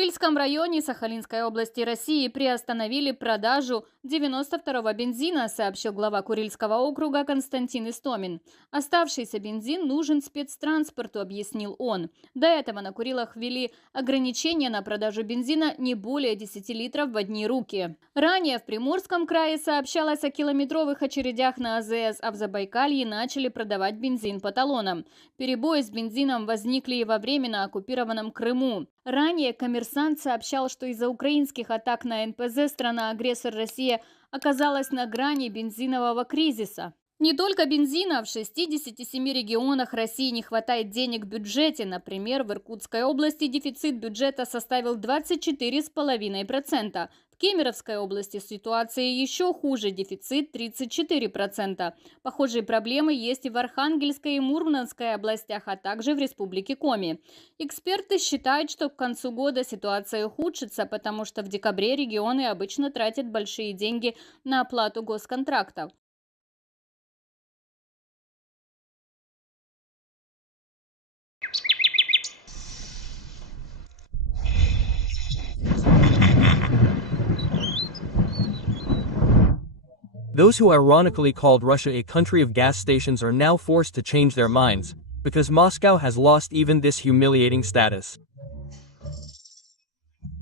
Курильском районе Сахалинской области России приостановили продажу 92-го бензина, сообщил глава Курильского округа Константин Истомин. Оставшийся бензин нужен спецтранспорту, объяснил он. До этого на Курилах ввели ограничения на продажу бензина не более 10 литров в одни руки. Ранее в Приморском крае сообщалось о километровых очередях на АЗС, а в Забайкалье начали продавать бензин по талонам. Перебои с бензином возникли и во временно оккупированном Крыму. Ранее «Коммерсант» сообщал, что из-за украинских атак на НПЗ страна-агрессор Россия оказалась на грани бензинового кризиса. Не только бензина, в 67 регионах России не хватает денег в бюджете. Например, в Иркутской области дефицит бюджета составил 24,5%. В Кемеровской области ситуация еще хуже – дефицит 34%. Похожие проблемы есть и в Архангельской и Мурманской областях, а также в Республике Коми. Эксперты считают, что к концу года ситуация ухудшится, потому что в декабре регионы обычно тратят большие деньги на оплату госконтрактов. Those who ironically called Russia a country of gas stations are now forced to change their minds, because Moscow has lost even this humiliating status.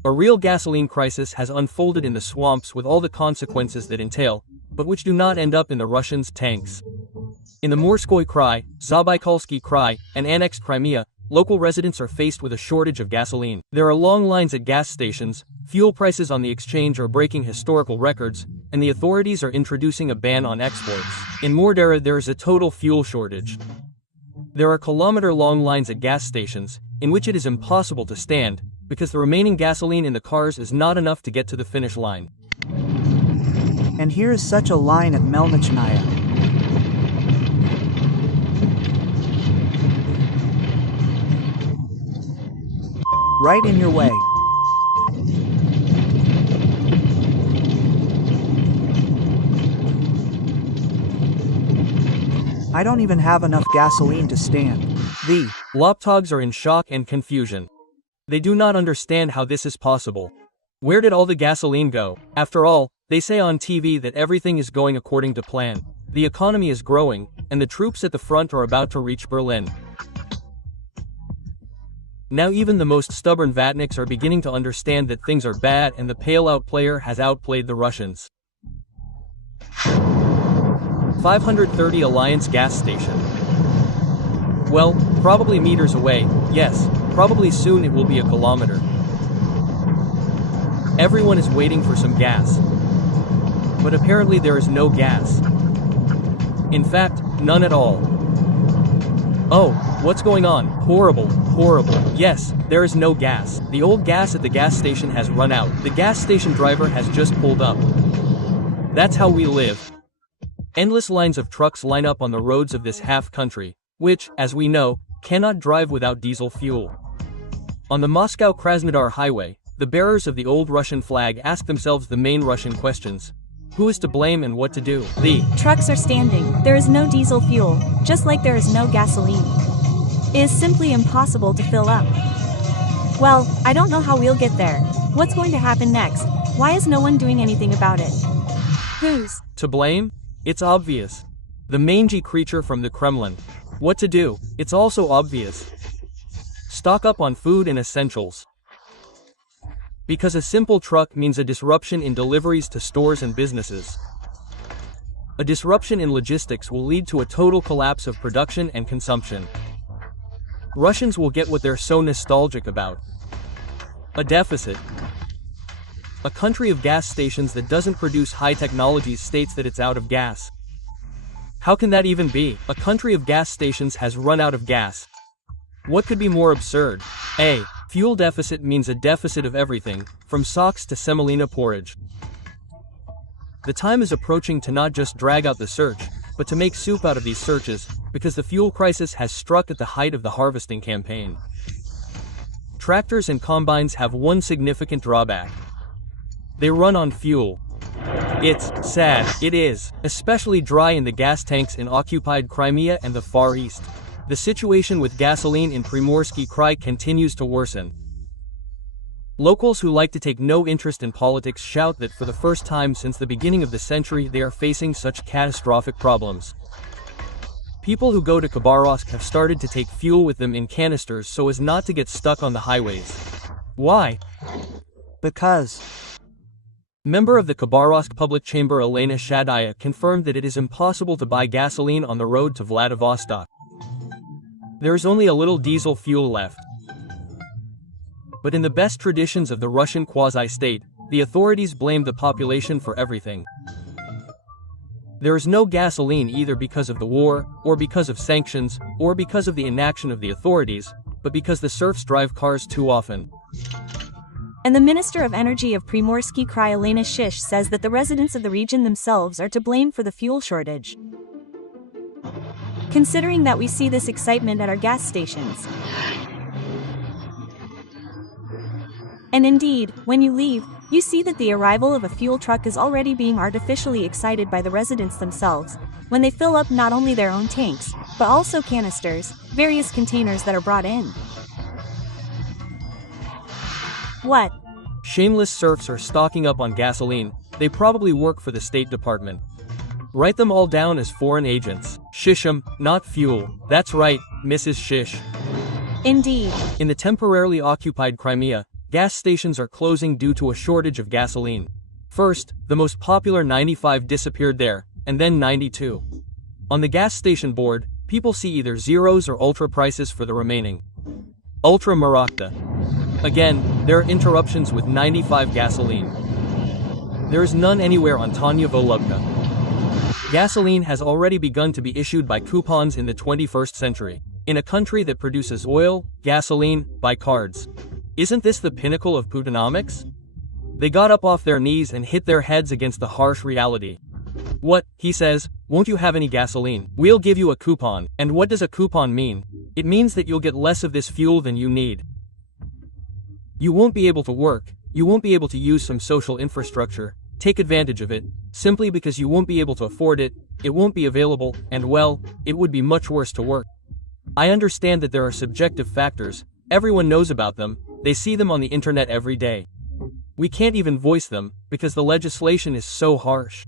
A real gasoline crisis has unfolded in the swamps with all the consequences that entail, but which do not end up in the Russians' tanks. In the Morskoy Krai, Zabaikalsky Krai, and annexed Crimea, local residents are faced with a shortage of gasoline. There are long lines at gas stations, fuel prices on the exchange are breaking historical records, and the authorities are introducing a ban on exports. In Mordera there is a total fuel shortage. There are kilometer-long lines at gas stations, in which it is impossible to stand, because the remaining gasoline in the cars is not enough to get to the finish line. And here is such a line at Melnichnaya. Right in your way. I don't even have enough gasoline to stand. The Laptogs are in shock and confusion. They do not understand how this is possible. Where did all the gasoline go? After all, they say on TV that everything is going according to plan. The economy is growing, and the troops at the front are about to reach Berlin. Now even the most stubborn Vatniks are beginning to understand that things are bad and the pale-out player has outplayed the Russians. 530 Alliance gas station. Well, probably meters away, yes, probably soon it will be a kilometer. Everyone is waiting for some gas. But apparently there is no gas. In fact, none at all. Oh, what's going on? Horrible, horrible. Yes, there is no gas. The old gas at the gas station has run out. The gas station driver has just pulled up. That's how we live. Endless lines of trucks line up on the roads of this half-country, which, as we know, cannot drive without diesel fuel. On the Moscow-Krasnodar highway, the bearers of the old Russian flag ask themselves the main Russian questions. Who is to blame and what to do? The trucks are standing. There is no diesel fuel, just like there is no gasoline. It is simply impossible to fill up. Well, I don't know how we'll get there. What's going to happen next? Why is no one doing anything about it? Who's to blame? It's obvious. The mangy creature from the Kremlin. What to do? It's also obvious. Stock up on food and essentials. Because a simple truck means a disruption in deliveries to stores and businesses. A disruption in logistics will lead to a total collapse of production and consumption. Russians will get what they're so nostalgic about. A deficit. A country of gas stations that doesn't produce high technologies states that it's out of gas. How can that even be? A country of gas stations has run out of gas. What could be more absurd? A fuel deficit means a deficit of everything, from socks to semolina porridge. The time is approaching to not just drag out the search, but to make soup out of these searches, because the fuel crisis has struck at the height of the harvesting campaign. Tractors and combines have one significant drawback. They run on fuel. It's sad, it is, especially dry in the gas tanks in occupied Crimea and the Far East. The situation with gasoline in Primorsky Krai continues to worsen. Locals who like to take no interest in politics shout that for the first time since the beginning of the century they are facing such catastrophic problems. People who go to Khabarovsk have started to take fuel with them in canisters so as not to get stuck on the highways. Why? Because Member of the Khabarovsk Public Chamber Elena Shadaya confirmed that it is impossible to buy gasoline on the road to Vladivostok. There is only a little diesel fuel left. But in the best traditions of the Russian quasi-state, the authorities blame the population for everything. There is no gasoline either because of the war, or because of sanctions, or because of the inaction of the authorities, but because the serfs drive cars too often. And the Minister of Energy of Primorsky Krai Elena Shish says that the residents of the region themselves are to blame for the fuel shortage. Considering that we see this excitement at our gas stations. And indeed, when you leave, you see that the arrival of a fuel truck is already being artificially excited by the residents themselves, when they fill up not only their own tanks, but also canisters, various containers that are brought in. What? Shameless serfs are stocking up on gasoline. They probably work for the State Department. Write them all down as foreign agents. Shish 'em, not fuel. That's right, Mrs. Shish. Indeed. In the temporarily occupied Crimea, gas stations are closing due to a shortage of gasoline. First, the most popular 95 disappeared there, and then 92. On the gas station board, people see either zeros or ultra prices for the remaining. Ultra Marakta. Again, there are interruptions with 95 gasoline. There is none anywhere on Tanya Volubka. Gasoline has already begun to be issued by coupons in the 21st century, in a country that produces oil, gasoline, by cards. Isn't this the pinnacle of Putinomics? They got up off their knees and hit their heads against the harsh reality. What, he says, won't you have any gasoline? We'll give you a coupon. And what does a coupon mean? It means that you'll get less of this fuel than you need. You won't be able to work, you won't be able to use some social infrastructure, take advantage of it, simply because you won't be able to afford it, it won't be available, and well, it would be much worse to work. I understand that there are subjective factors, everyone knows about them, they see them on the internet every day. We can't even voice them, because the legislation is so harsh.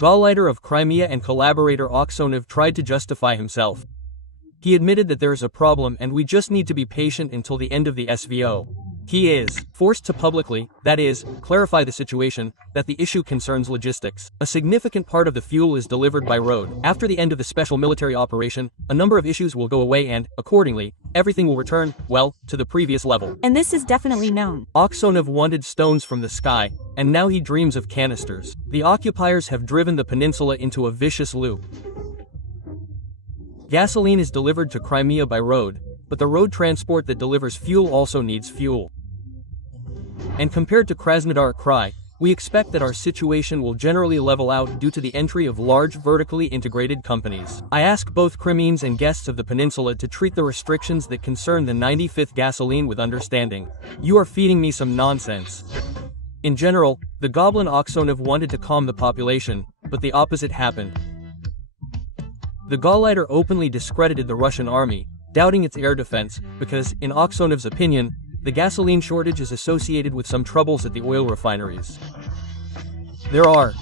Gauleiter of Crimea and collaborator Oksonov tried to justify himself. He admitted that there is a problem and we just need to be patient until the end of the SVO. He is forced to publicly, that is, clarify the situation, that the issue concerns logistics. A significant part of the fuel is delivered by road. After the end of the special military operation, a number of issues will go away and, accordingly, everything will return, well, to the previous level. And this is definitely known. Oksonov wanted stones from the sky, and now he dreams of canisters. The occupiers have driven the peninsula into a vicious loop. Gasoline is delivered to Crimea by road, but the road transport that delivers fuel also needs fuel. And compared to Krasnodar Krai, we expect that our situation will generally level out due to the entry of large vertically integrated companies. I ask both Crimeans and guests of the peninsula to treat the restrictions that concern the 95th gasoline with understanding. You are feeding me some nonsense. In general, the Goblin Oksonov wanted to calm the population, but the opposite happened. The Gauleiter openly discredited the Russian army, doubting its air defense, because, in Oksonov's opinion, the gasoline shortage is associated with some troubles at the oil refineries. There are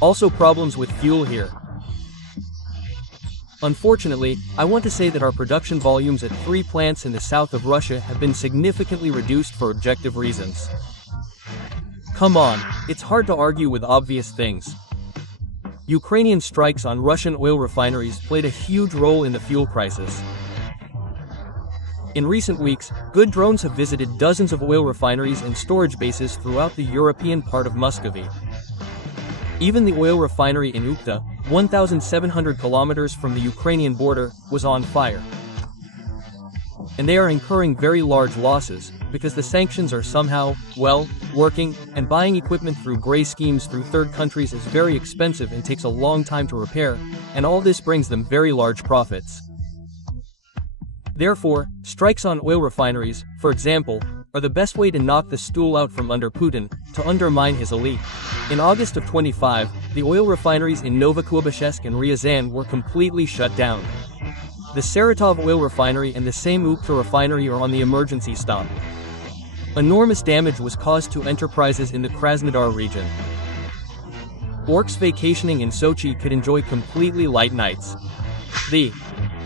also problems with fuel here. Unfortunately, I want to say that our production volumes at 3 plants in the south of Russia have been significantly reduced for objective reasons. Come on, it's hard to argue with obvious things. Ukrainian strikes on Russian oil refineries played a huge role in the fuel crisis. In recent weeks, good drones have visited dozens of oil refineries and storage bases throughout the European part of Muscovy. Even the oil refinery in Ukhta, 1,700 kilometers from the Ukrainian border, was on fire. And they are incurring very large losses, because the sanctions are somehow, well, working, and buying equipment through gray schemes through third countries is very expensive and takes a long time to repair, and all this brings them very large profits. Therefore, strikes on oil refineries, for example, are the best way to knock the stool out from under Putin, to undermine his elite. In August of 25, the oil refineries in Novokubashevsk and Ryazan were completely shut down. The Saratov oil refinery and the same Ukhta refinery are on the emergency stop. Enormous damage was caused to enterprises in the Krasnodar region. Orcs vacationing in Sochi could enjoy completely light nights. The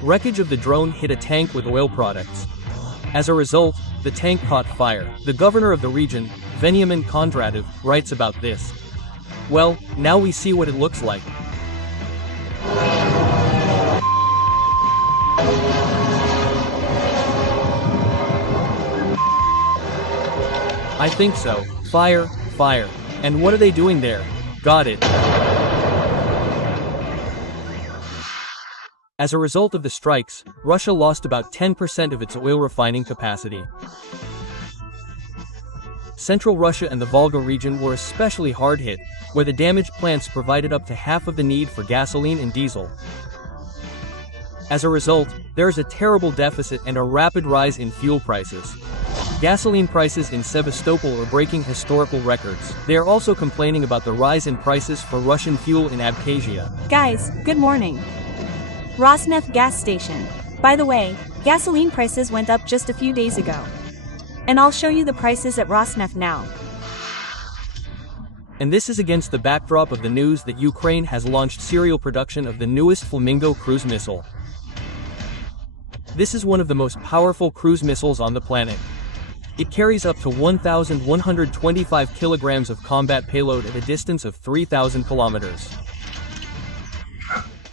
wreckage of the drone hit a tank with oil products. As a result, the tank caught fire. The governor of the region, Veniamin Kondrativ, writes about this. Well, now we see what it looks like. I think so. Fire, fire. And what are they doing there? Got it. As a result of the strikes, Russia lost about 10% of its oil refining capacity. Central Russia and the Volga region were especially hard hit, where the damaged plants provided up to half of the need for gasoline and diesel. As a result, there is a terrible deficit and a rapid rise in fuel prices. Gasoline prices in Sevastopol are breaking historical records. They are also complaining about the rise in prices for Russian fuel in Abkhazia. Guys, good morning. Rosneft gas station. By the way, gasoline prices went up just a few days ago. And I'll show you the prices at Rosneft now. And this is against the backdrop of the news that Ukraine has launched serial production of the newest Flamingo cruise missile. This is one of the most powerful cruise missiles on the planet. It carries up to 1,125 kilograms of combat payload at a distance of 3,000 kilometers.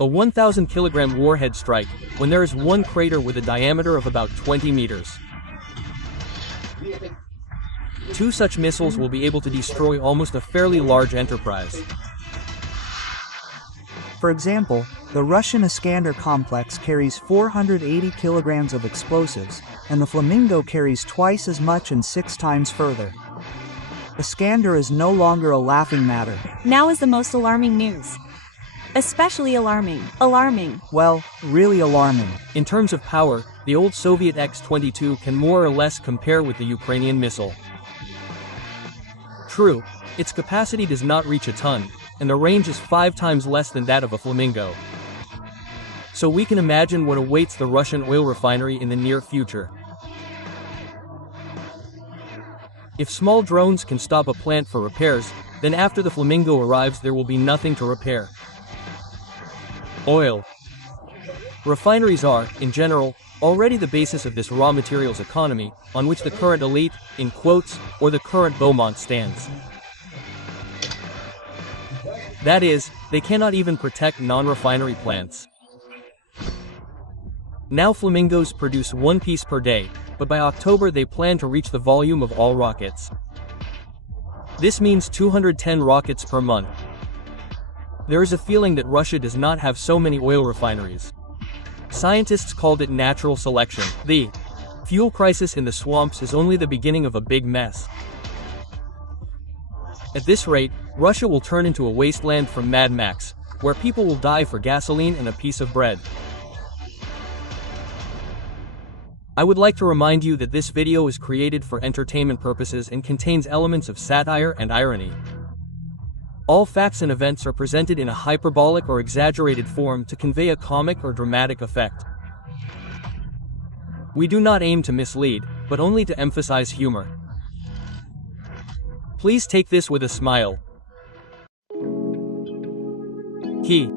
A 1,000-kilogram warhead strike when there is one crater with a diameter of about 20 meters. Two such missiles will be able to destroy almost a fairly large enterprise. For example, the Russian Iskander complex carries 480 kilograms of explosives, and the Flamingo carries twice as much and 6 times further. Iskander is no longer a laughing matter. Now is the most alarming news. Especially alarming. Well, really alarming. In terms of power, the old Soviet X-22 can more or less compare with the Ukrainian missile. True, its capacity does not reach a ton, and the range is 5 times less than that of a Flamingo. So we can imagine what awaits the Russian oil refinery in the near future. If small drones can stop a plant for repairs, then after the Flamingo arrives there will be nothing to repair. Oil. Refineries are, in general, already the basis of this raw materials economy, on which the current elite, in quotes, or the current Beaumont stands. That is, they cannot even protect non-refinery plants. Now Flamingos produce 1 piece per day, but by October they plan to reach the volume of all rockets. This means 210 rockets per month. There is a feeling that Russia does not have so many oil refineries. Scientists called it natural selection. The fuel crisis in the swamps is only the beginning of a big mess. At this rate, Russia will turn into a wasteland from Mad Max, where people will die for gasoline and a piece of bread. I would like to remind you that this video is created for entertainment purposes and contains elements of satire and irony. All facts and events are presented in a hyperbolic or exaggerated form to convey a comic or dramatic effect. We do not aim to mislead, but only to emphasize humor. Please take this with a smile. Key.